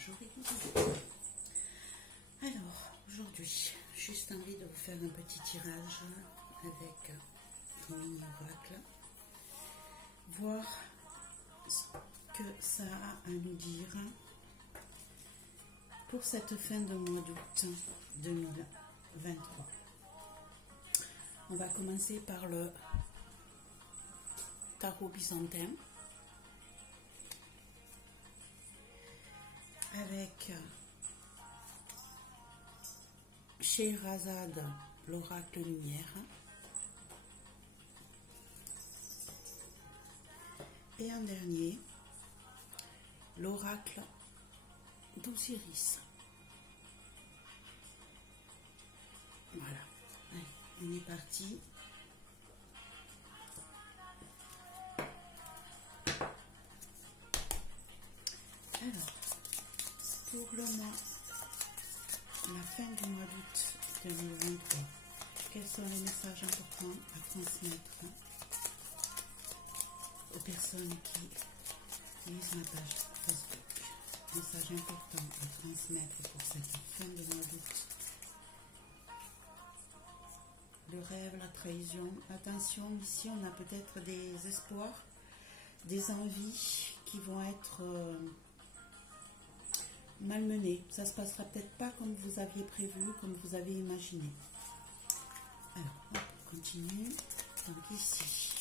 bonjour les cousins. Alors, aujourd'hui, juste envie de vous faire un petit tirage avec un mini oracle. Voir ce que ça a à nous dire pour cette fin de mois d'août 2023. On va commencer par le tarot byzantin avec Scheherazade, l'oracle lumière, et en dernier l'oracle d'Osiris. Voilà, allez, on est parti. Alors, pour le mois, la fin du mois d'août 2023, quels sont les messages importants à transmettre aux personnes qui lisent ma page Facebook? Message important à transmettre pour cette fin de mois d'août. Le rêve, la trahison. Attention, ici on a peut-être des espoirs, des envies qui vont être malmenées. Ça se passera peut-être pas comme vous aviez prévu, comme vous avez imaginé. Alors, hop, on continue. Donc ici,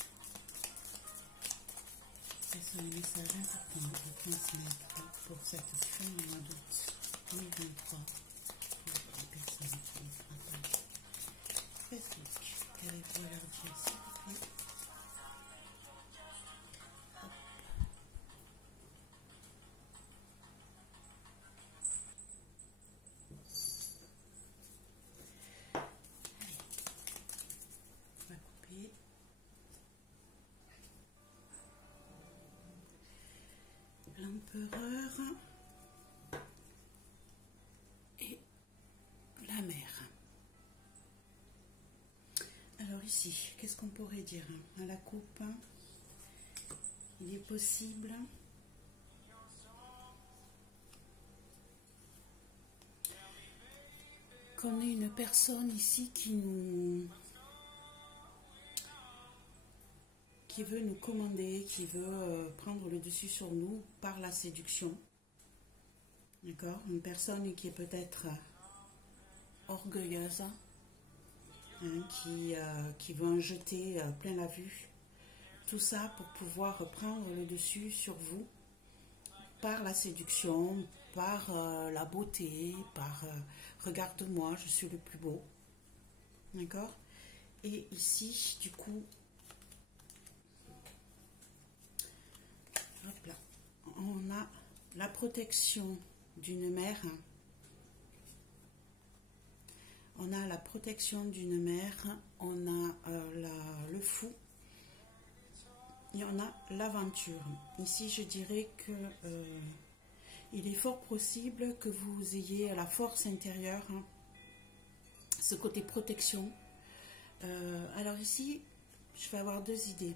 quels sont les messages importants à transmettre pour cette fin du mois d'août 2023 pour les personnes qui lisent ma page Facebook? Qu'avez-vous à leur dire, s'il vous plaît? Hop. Allez, on va couper. L'empereur et la mer. Alors ici, qu'est-ce qu'on pourrait dire à la coupe? Il est possible qu'on ait une personne ici qui veut nous commander, qui veut prendre le dessus sur nous par la séduction. D'accord? Une personne qui est peut-être orgueilleuse, qui veut en jeter plein la vue. Tout ça pour pouvoir prendre le dessus sur vous par la séduction, par la beauté, par regarde-moi, je suis le plus beau. D'accord? Et ici, du coup, hop là, on a la protection d'une mère. On a la protection d'une mère, on a le fou et on a l'aventure. Ici, je dirais que il est fort possible que vous ayez la force intérieure, ce côté protection. Alors ici, je vais avoir deux idées.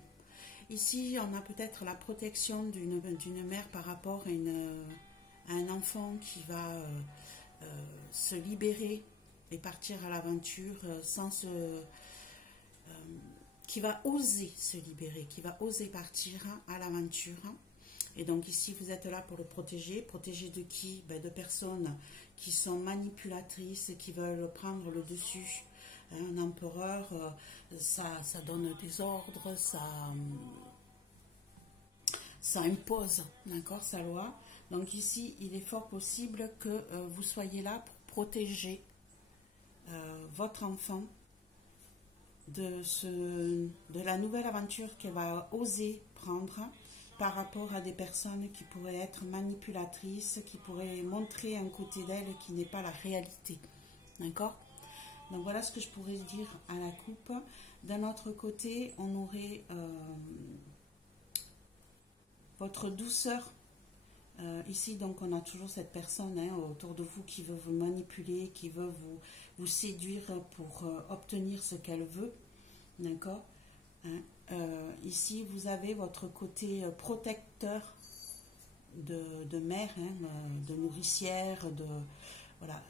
Ici, on a peut-être la protection d'une mère par rapport à un enfant qui va se libérer et partir à l'aventure qui va oser se libérer, qui va oser partir à l'aventure. Et donc ici, vous êtes là pour le protéger. Protéger de qui? De personnes qui sont manipulatrices, qui veulent prendre le dessus. Un empereur, ça donne des ordres, ça impose, d'accord, sa loi. Donc ici, il est fort possible que vous soyez là pour protéger votre enfant de la nouvelle aventure qu'elle va oser prendre par rapport à des personnes qui pourraient être manipulatrices, qui pourraient montrer un côté d'elle qui n'est pas la réalité. D'accord? Donc voilà ce que je pourrais dire à la coupe. D'un autre côté, on aurait votre douceur. Ici, donc, on a toujours cette personne autour de vous qui veut vous manipuler, qui veut vous séduire pour obtenir ce qu'elle veut. D'accord? Ici, vous avez votre côté protecteur de mère, hein, de nourricière, voilà,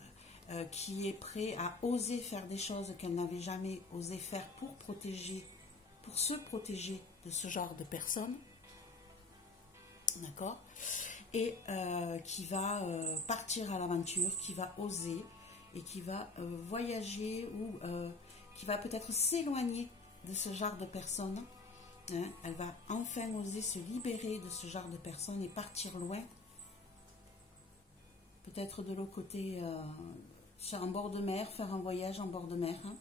qui est prêt à oser faire des choses qu'elle n'avait jamais osé faire pour se protéger de ce genre de personnes, d'accord, et qui va partir à l'aventure, qui va oser et qui va voyager ou qui va peut-être s'éloigner de ce genre de personnes. Hein, elle va enfin oser se libérer de ce genre de personnes et partir loin, peut-être de l'autre côté, sur un bord de mer, faire un voyage en bord de mer, hein,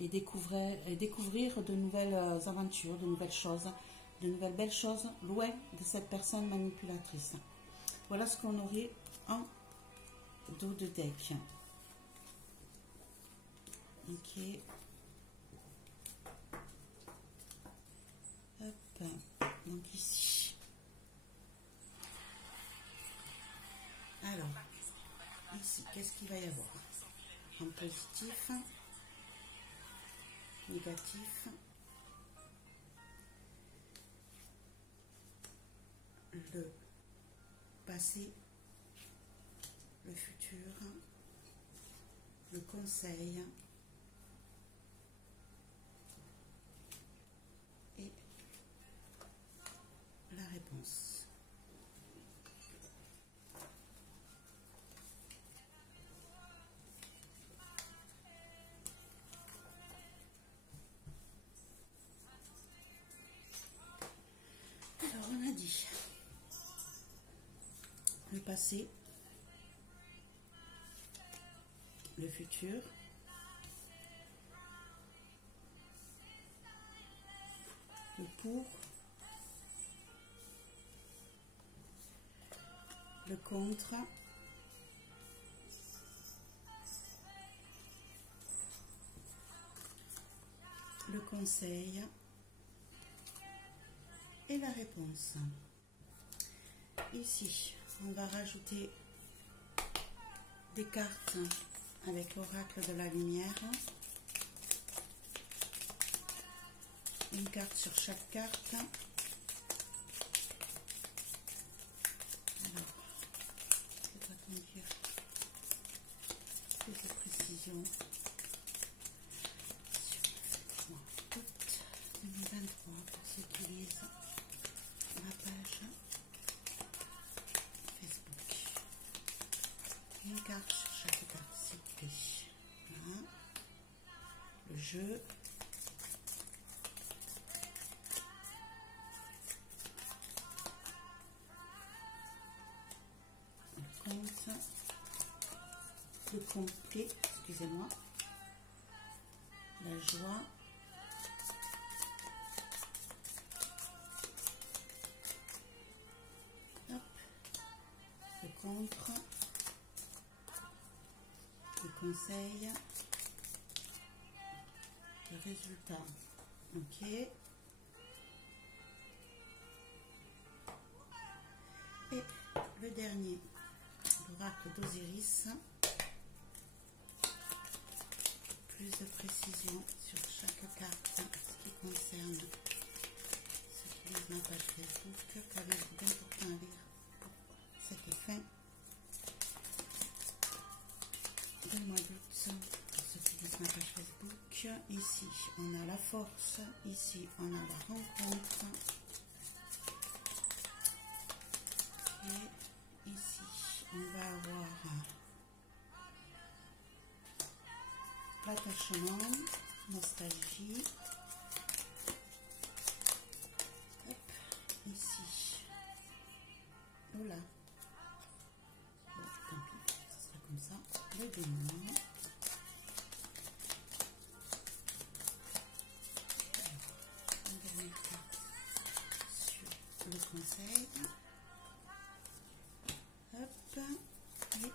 et découvrir de nouvelles aventures, de nouvelles choses, de nouvelles belles choses, loin de cette personne manipulatrice. Voilà ce qu'on aurait en dos de deck. Ok. Hop. Donc ici. Alors, ici, qu'est-ce qu'il va y avoir? En positif, négatif, le passé, le futur, le conseil et la réponse. Alors, on a dit le passé, le futur, le pour, le contre, le conseil et la réponse. Ici, on va rajouter des cartes avec l'oracle de la lumière. Une carte sur chaque carte. Alors, que doit-on dire? Plus de précision. Sur le mois d'août 2023 pour ceux qui lisent ma page Facebook. Une carte sur chaque carte, s'il vous plaît. Voilà. Le jeu. Le complet, excusez-moi, la joie, hop, le contre, le conseil, le résultat, ok, et le dernier, l'oracle d'Osiris. Plus de précision sur chaque carte ce qui concerne ceux qui lisent ma page Facebook. Qu'avez-vous d'important à lire pour cette fin du mois d'août pour ceux qui lisent ma page Facebook? Ici, on a la force. Ici, on a la rencontre. Et ici, on va avoir l'attachement, nostalgie. Hop, ici. Voilà. Bon, tant pis, ce sera comme ça. Le démon. Une dernière carte sur le conseil. Hop, et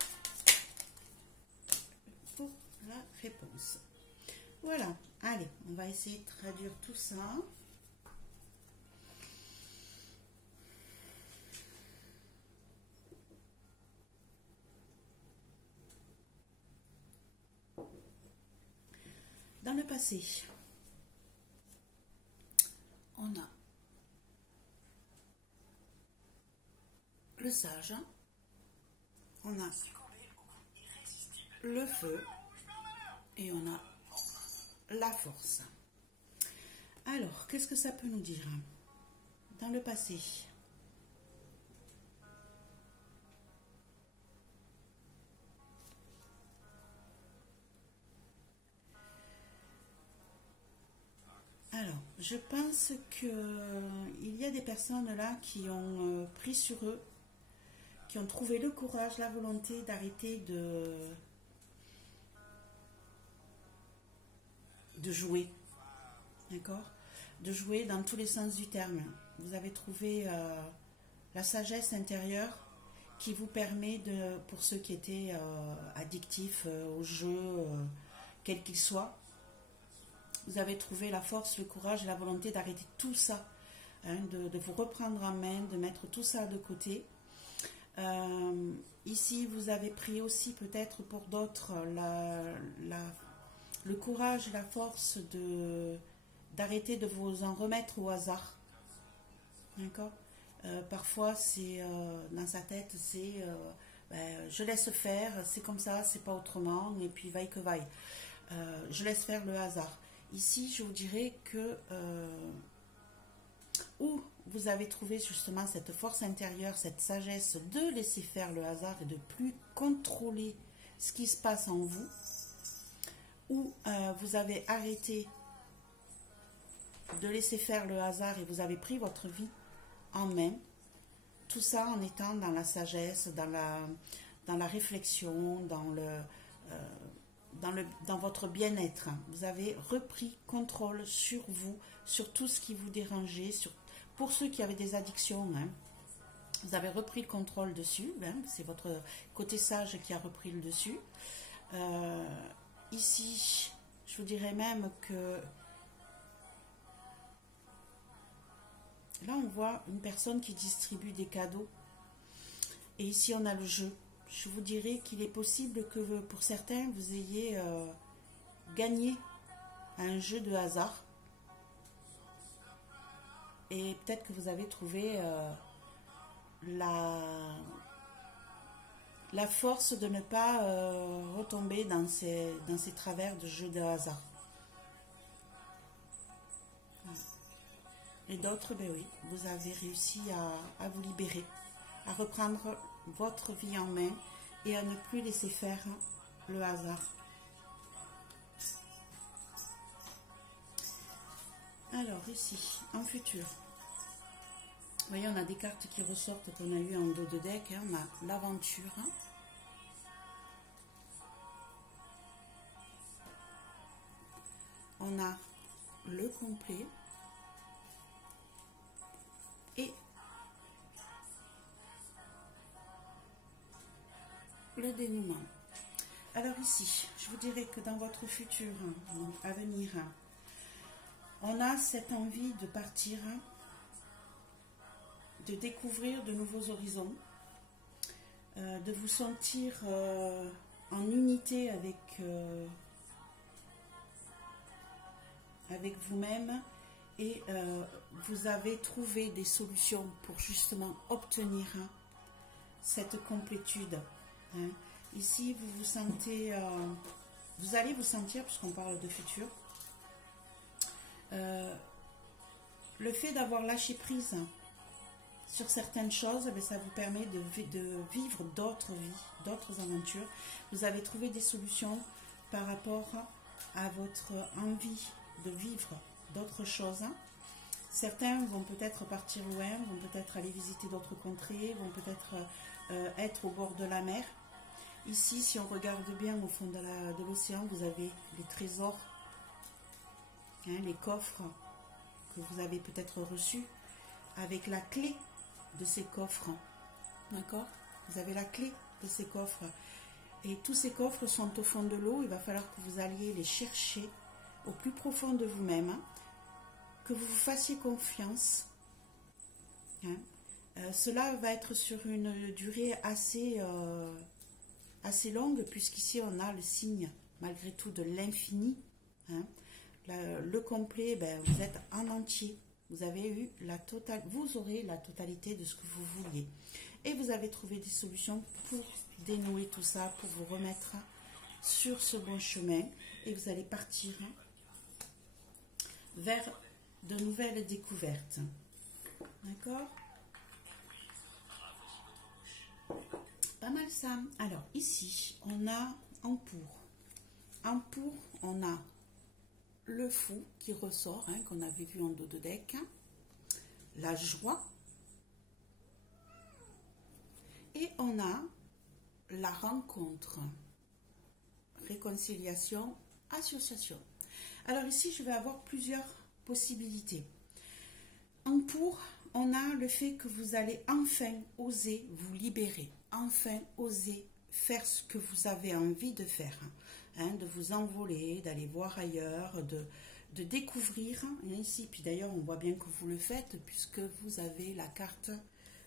pour la réponse. Voilà, allez, on va essayer de traduire tout ça. Dans le passé, on a le sage, on a le feu et on a la force. Alors, qu'est-ce que ça peut nous dire dans le passé? Alors, je pense qu'il y a des personnes là qui ont pris sur eux, qui ont trouvé le courage, la volonté d'arrêter de jouer, d'accord? De jouer dans tous les sens du terme. Vous avez trouvé la sagesse intérieure qui vous permet de, pour ceux qui étaient addictifs au jeu, quel qu'il soit, vous avez trouvé la force, le courage et la volonté d'arrêter tout ça, hein, de vous reprendre en main, de mettre tout ça de côté. Ici, vous avez pris aussi peut-être pour d'autres le courage et la force d'arrêter de vous en remettre au hasard. D'accord? Parfois, c'est dans sa tête, c'est je laisse faire, c'est comme ça, c'est pas autrement, et puis vaille que vaille. Je laisse faire le hasard. Ici, je vous dirais que où vous avez trouvé justement cette force intérieure, cette sagesse de laisser faire le hasard et de plus contrôler ce qui se passe en vous, où vous avez arrêté de laisser faire le hasard et vous avez pris votre vie en main, tout ça en étant dans la sagesse, dans la réflexion, dans votre bien-être. Vous avez repris contrôle sur vous, sur tout ce qui vous dérangeait, pour ceux qui avaient des addictions, hein, vous avez repris le contrôle dessus, hein, c'est votre côté sage qui a repris le dessus. Ici, je vous dirais même que là on voit une personne qui distribue des cadeaux et ici on a le jeu. Je vous dirais qu'il est possible que pour certains, vous ayez gagné un jeu de hasard. Et peut-être que vous avez trouvé la force de ne pas retomber dans ces travers de jeu de hasard. Et d'autres, ben oui, vous avez réussi à vous libérer, à reprendre votre vie en main et à ne plus laisser faire le hasard. Alors ici, en futur, vous voyez, on a des cartes qui ressortent qu'on a eu en dos de deck, hein. On a l'aventure, hein. On a le complet et le dénouement. Alors ici, je vous dirais que dans votre futur, à venir, on a cette envie de partir, de découvrir de nouveaux horizons, de vous sentir en unité avec vous-même, et vous avez trouvé des solutions pour justement obtenir cette complétude. Hein. Ici, vous vous sentez, vous allez vous sentir, puisqu'on parle de futur, le fait d'avoir lâché prise sur certaines choses, ça vous permet de vivre d'autres vies, d'autres aventures. Vous avez trouvé des solutions par rapport à votre envie de vivre d'autres choses. Certains vont peut-être partir loin, vont peut-être aller visiter d'autres contrées, vont peut-être être au bord de la mer. Ici, si on regarde bien au fond de l'océan, vous avez les trésors, hein, les coffres que vous avez peut-être reçus, avec la clé de ces coffres. D'accord? Vous avez la clé de ces coffres. Et tous ces coffres sont au fond de l'eau. Il va falloir que vous alliez les chercher au plus profond de vous-même, hein, que vous vous fassiez confiance. Hein. Cela va être sur une durée assez longue, puisqu'ici on a le signe malgré tout de l'infini. Hein. Le complet, vous êtes en entier. Vous avez eu vous aurez la totalité de ce que vous vouliez. et vous avez trouvé des solutions pour dénouer tout ça, pour vous remettre sur ce bon chemin, et vous allez partir vers de nouvelles découvertes. D'accord? Pas mal ça. Alors ici, on a en pour. En pour, on a le fou qui ressort, hein, qu'on avait vu en dos de deck. La joie. Et on a la rencontre. Réconciliation, association. Alors ici, je vais avoir plusieurs possibilités. En pour, on a le fait que vous allez enfin oser vous libérer, enfin oser faire ce que vous avez envie de faire, hein, de vous envoler, d'aller voir ailleurs, de découvrir, hein, ici, puis d'ailleurs on voit bien que vous le faites puisque vous avez la carte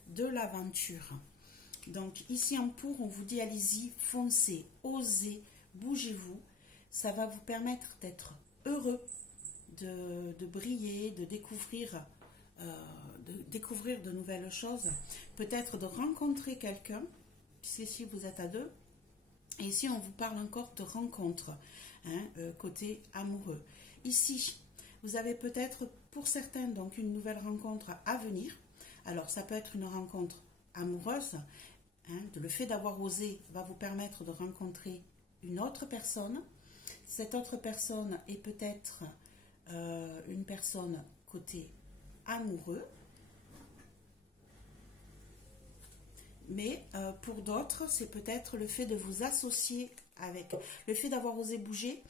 de l'aventure. Donc ici en pour, on vous dit allez-y, foncez, osez, bougez-vous, ça va vous permettre d'être heureux, de briller, de découvrir de nouvelles choses, peut-être de rencontrer quelqu'un, puisqu'ici vous êtes à deux, et ici on vous parle encore de rencontre, hein, côté amoureux. Ici, vous avez peut-être pour certains donc une nouvelle rencontre à venir, alors ça peut être une rencontre amoureuse, hein, le fait d'avoir osé va vous permettre de rencontrer une autre personne, cette autre personne est peut-être une personne côté amoureux, mais pour d'autres, c'est peut-être le fait de vous associer avec, le fait d'avoir osé bouger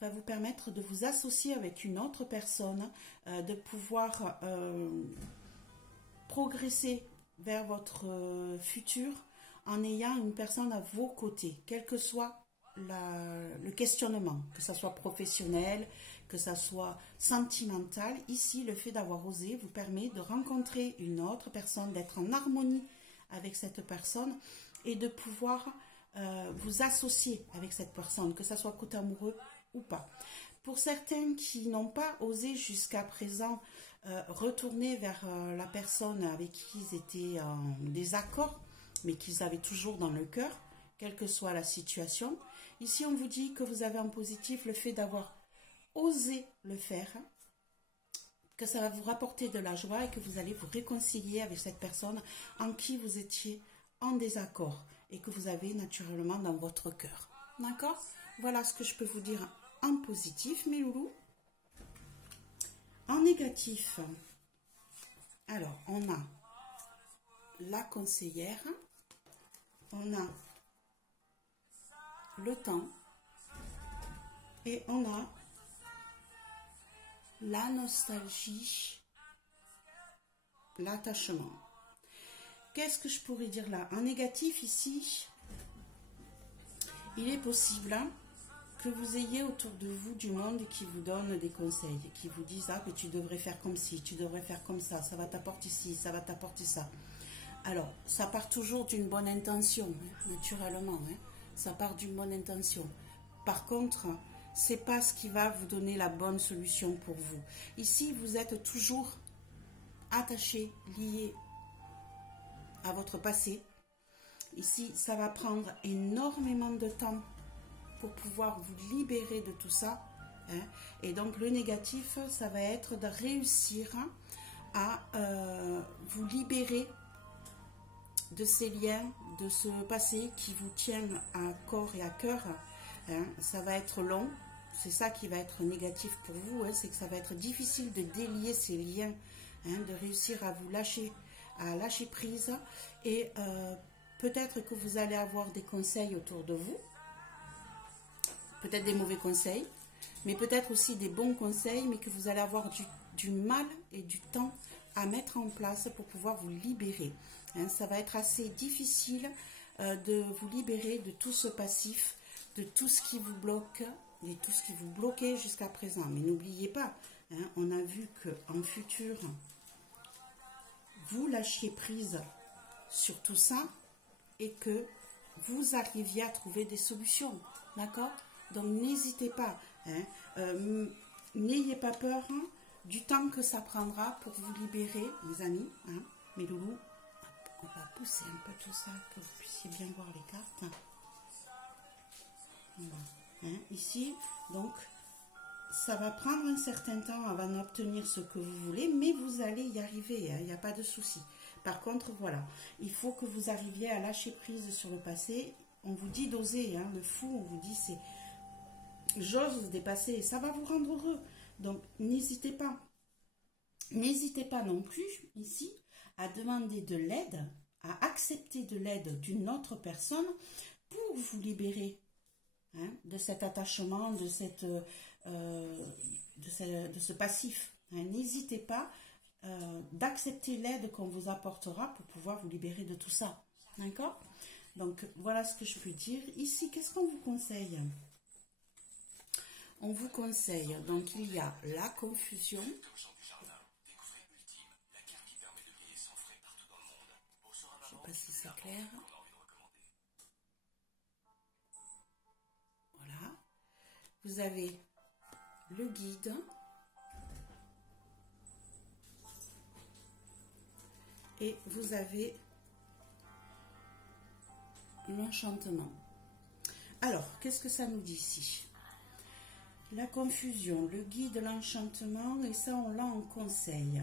va vous permettre de vous associer avec une autre personne, de pouvoir progresser vers votre futur en ayant une personne à vos côtés, quel que soit le questionnement, que ça soit professionnel, que ça soit sentimental. Ici, le fait d'avoir osé vous permet de rencontrer une autre personne, d'être en harmonie avec cette personne et de pouvoir vous associer avec cette personne, que ça soit côté amoureux ou pas. Pour certains qui n'ont pas osé jusqu'à présent retourner vers la personne avec qui ils étaient en désaccord, mais qu'ils avaient toujours dans le cœur, quelle que soit la situation, ici on vous dit que vous avez en positif le fait d'avoir osé le faire, que ça va vous rapporter de la joie et que vous allez vous réconcilier avec cette personne en qui vous étiez en désaccord et que vous avez naturellement dans votre cœur. D'accord? Voilà ce que je peux vous dire en positif, mes loulous. En négatif, alors on a la conseillère, on a le temps et on a la nostalgie, l'attachement. Qu'est-ce que je pourrais dire là? En négatif, ici, il est possible que vous ayez autour de vous du monde qui vous donne des conseils, qui vous disent « Ah, mais tu devrais faire comme ci, tu devrais faire comme ça t'apporter ci, ça va t'apporter ça. » Alors, ça part toujours d'une bonne intention, hein, naturellement, hein, ça part d'une bonne intention. Par contre, c'est pas ce qui va vous donner la bonne solution pour vous. Ici, vous êtes toujours attaché, lié à votre passé. Ici, ça va prendre énormément de temps pour pouvoir vous libérer de tout ça, hein. Et donc, le négatif, ça va être de réussir à vous libérer de ces liens, de ce passé qui vous tiennent à corps et à cœur, hein. Ça va être long. C'est ça qui va être négatif pour vous, hein, c'est que ça va être difficile de délier ces liens, hein, de réussir à vous lâcher prise. Et peut-être que vous allez avoir des conseils autour de vous, peut-être des mauvais conseils, mais peut-être aussi des bons conseils, mais que vous allez avoir du mal et du temps à mettre en place pour pouvoir vous libérer. Hein, ça va être assez difficile de vous libérer de tout ce passif, de tout ce qui vous bloque, et tout ce qui vous bloquait jusqu'à présent. Mais n'oubliez pas, hein, on a vu qu'en futur, vous lâchiez prise sur tout ça et que vous arriviez à trouver des solutions. D'accord? Donc n'hésitez pas, hein, n'ayez pas peur, hein, du temps que ça prendra pour vous libérer, mes amis, hein, mes loulous. On va pousser un peu tout ça, que vous puissiez bien voir les cartes. Voilà. Hein, ici, donc, ça va prendre un certain temps avant d'obtenir ce que vous voulez, mais vous allez y arriver, hein, il n'y a pas de souci. Par contre, voilà, il faut que vous arriviez à lâcher prise sur le passé. On vous dit d'oser, hein, le fou, on vous dit c'est j'ose dépasser, ça va vous rendre heureux. Donc, n'hésitez pas. N'hésitez pas non plus, ici, à demander de l'aide, à accepter de l'aide d'une autre personne pour vous libérer, hein, de cet attachement, de ce passif. Hein. N'hésitez pas d'accepter l'aide qu'on vous apportera pour pouvoir vous libérer de tout ça. D'accord? Donc, voilà ce que je peux dire. Ici, qu'est-ce qu'on vous conseille? On vous conseille, donc il y a la confusion. Je ne sais pas si c'est clair. Voilà. Vous avez le guide. Et vous avez l'enchantement. Alors, qu'est-ce que ça nous dit ici? La confusion, le guide, l'enchantement, et ça, on l'a en conseil.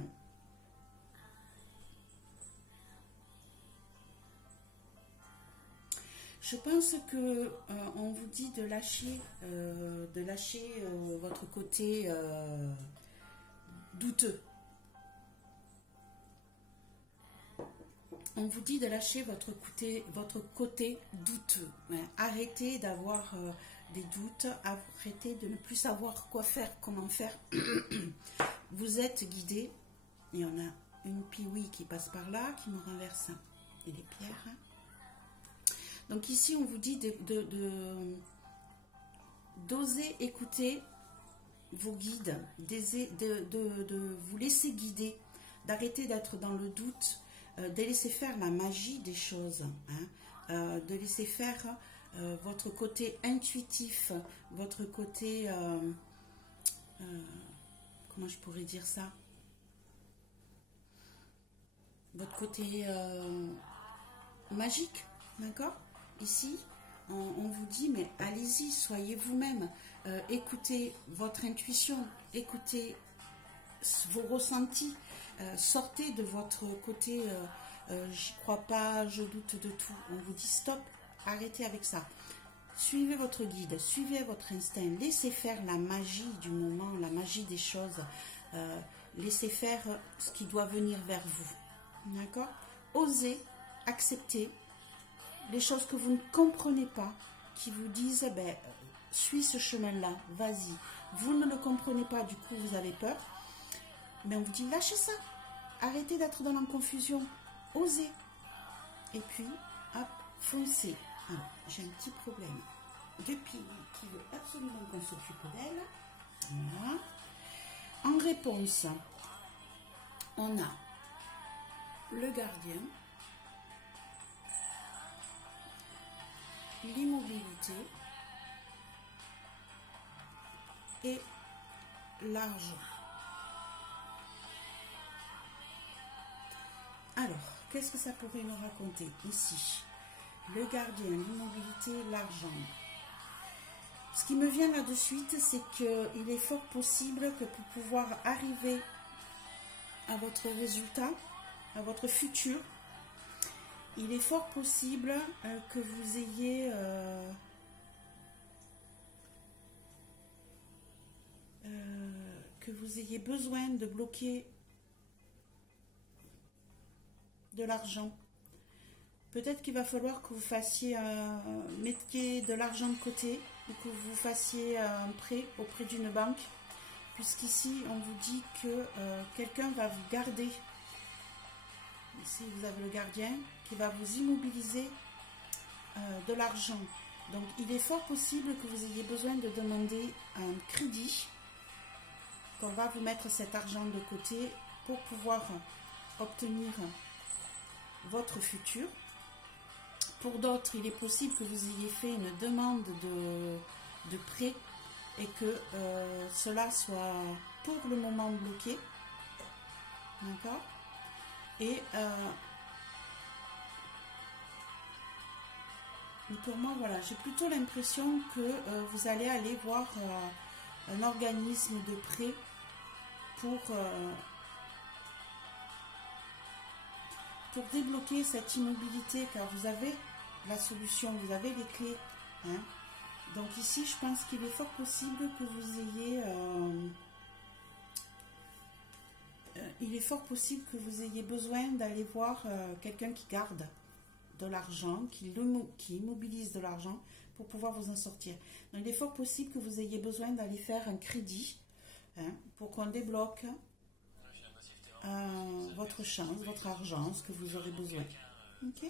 Je pense que on vous dit de lâcher votre côté douteux. On vous dit de lâcher votre côté douteux. Hein. Arrêtez d'avoir des doutes, arrêtez de ne plus savoir quoi faire, comment faire. Vous êtes guidé. Il y en a une piouille qui passe par là, qui me renverse et les pierres. Donc ici, on vous dit d'oser écouter vos guides, de vous laisser guider, d'arrêter d'être dans le doute, de laisser faire la magie des choses, hein, de laisser faire votre côté intuitif, votre côté, comment je pourrais dire ça, votre côté magique, d'accord? Ici, on vous dit, mais allez-y, soyez vous-même, écoutez votre intuition, écoutez vos ressentis, sortez de votre côté j'y crois pas, je doute de tout. On vous dit stop, arrêtez avec ça. Suivez votre guide, suivez votre instinct, laissez faire la magie du moment, la magie des choses, laissez faire ce qui doit venir vers vous. D'accord? Osez accepter les choses que vous ne comprenez pas, qui vous disent, ben, suis ce chemin-là, vas-y. Vous ne le comprenez pas, du coup, vous avez peur. Mais on vous dit, lâchez ça. Arrêtez d'être dans la confusion. Osez. Et puis, hop, foncez. Alors, j'ai un petit problème de Piwi qui veut absolument qu'on s'occupe d'elle. Voilà. En réponse, on a le gardien, l'immobilité et l'argent. Alors, qu'est-ce que ça pourrait nous raconter ici? Le gardien, l'immobilité, l'argent. Ce qui me vient là de suite, c'est qu'il est fort possible que pour pouvoir arriver à votre résultat, à votre futur, il est fort possible que vous ayez besoin de bloquer de l'argent. Peut-être qu'il va falloir que vous fassiez mettiez de l'argent de côté ou que vous fassiez un prêt auprès d'une banque, puisqu'ici on vous dit que quelqu'un va vous garder. Ici vous avez le gardien qui va vous immobiliser de l'argent. Donc il est fort possible que vous ayez besoin de demander un crédit, qu'on va vous mettre cet argent de côté pour pouvoir obtenir votre futur. Pour d'autres, il est possible que vous ayez fait une demande de prêt et que cela soit pour le moment bloqué. D'accord? Et Mais pour moi, voilà, j'ai plutôt l'impression que vous allez aller voir un organisme de prêt pour débloquer cette immobilité, car vous avez la solution, vous avez les clés. Hein. Donc ici, je pense qu'il est fort possible que vous ayez... il est fort possible que vous ayez besoin d'aller voir quelqu'un qui garde de l'argent, qui immobilise de l'argent pour pouvoir vous en sortir. Donc il est fort possible que vous ayez besoin d'aller faire un crédit pour qu'on débloque votre chance, votre argent, ce que vous aurez besoin. Ok.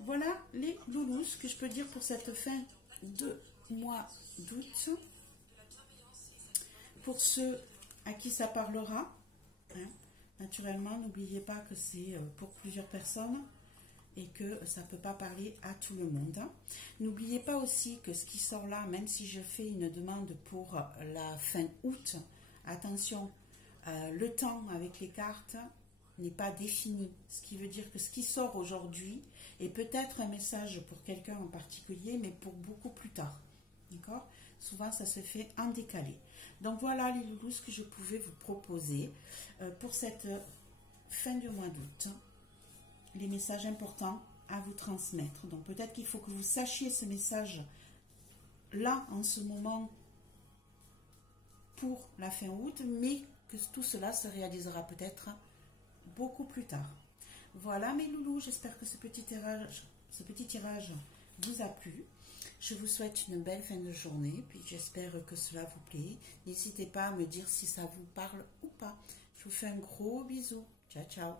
Voilà les loulous, ce que je peux dire pour cette fin de mois d'août. Pour ceux à qui ça parlera, naturellement, n'oubliez pas que c'est pour plusieurs personnes et que ça ne peut pas parler à tout le monde. N'oubliez pas aussi que ce qui sort là, même si je fais une demande pour la fin août, attention, le temps avec les cartes n'est pas défini. Ce qui veut dire que ce qui sort aujourd'hui est peut-être un message pour quelqu'un en particulier, mais pour beaucoup plus tard. D'accord ? Souvent, ça se fait en décalé. Donc voilà les loulous, ce que je pouvais vous proposer pour cette fin du mois d'août. Les messages importants à vous transmettre. Donc peut-être qu'il faut que vous sachiez ce message là, en ce moment, pour la fin août, mais que tout cela se réalisera peut-être beaucoup plus tard. Voilà mes loulous, j'espère que ce petit tirage vous a plu. Je vous souhaite une belle fin de journée, puis j'espère que cela vous plaît. N'hésitez pas à me dire si ça vous parle ou pas. Je vous fais un gros bisou. Ciao, ciao.